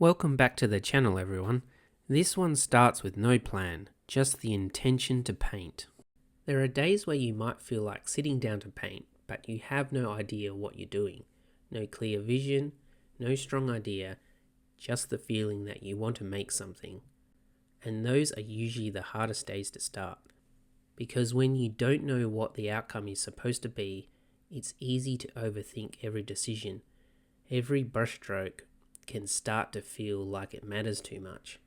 Welcome back to the channel, everyone. This one starts with no plan, just the intention to paint. There are days where you might feel like sitting down to paint, but you have no idea what you're doing. No clear vision, no strong idea, just the feeling that you want to make something. And those are usually the hardest days to start. Because when you don't know what the outcome is supposed to be, it's easy to overthink every decision. Every brushstroke can start to feel like it matters too much.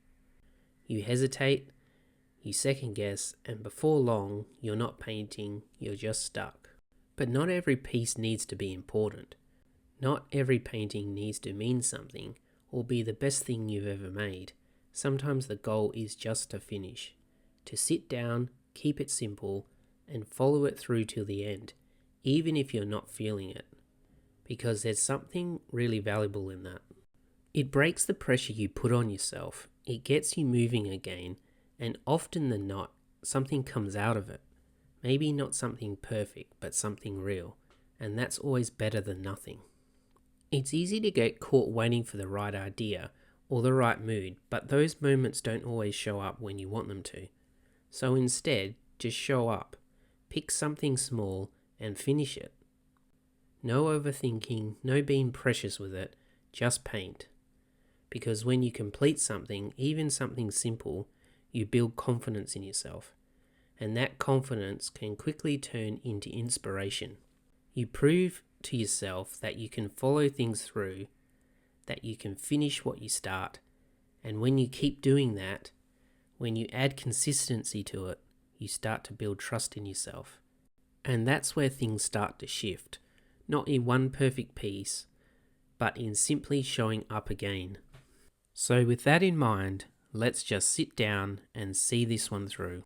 You hesitate, you second guess, and before long, you're not painting, you're just stuck. But not every piece needs to be important. Not every painting needs to mean something or be the best thing you've ever made. Sometimes the goal is just to finish, to sit down, keep it simple, and follow it through till the end, even if you're not feeling it. Because there's something really valuable in that. It breaks the pressure you put on yourself, it gets you moving again, and often than not, something comes out of it. Maybe not something perfect, but something real, and that's always better than nothing. It's easy to get caught waiting for the right idea or the right mood, but those moments don't always show up when you want them to. So instead, just show up, pick something small, and finish it. No overthinking, no being precious with it, just paint. Because when you complete something, even something simple, you build confidence in yourself. And that confidence can quickly turn into inspiration. You prove to yourself that you can follow things through, that you can finish what you start. And when you keep doing that, when you add consistency to it, you start to build trust in yourself. And that's where things start to shift. Not in one perfect piece, but in simply showing up again. So with that in mind, let's just sit down and see this one through.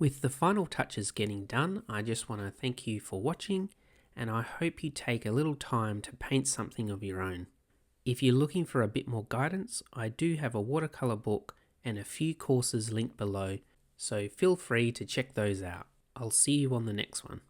With the final touches getting done, I just want to thank you for watching, and I hope you take a little time to paint something of your own. If you're looking for a bit more guidance, I do have a watercolour book and a few courses linked below, so feel free to check those out. I'll see you on the next one.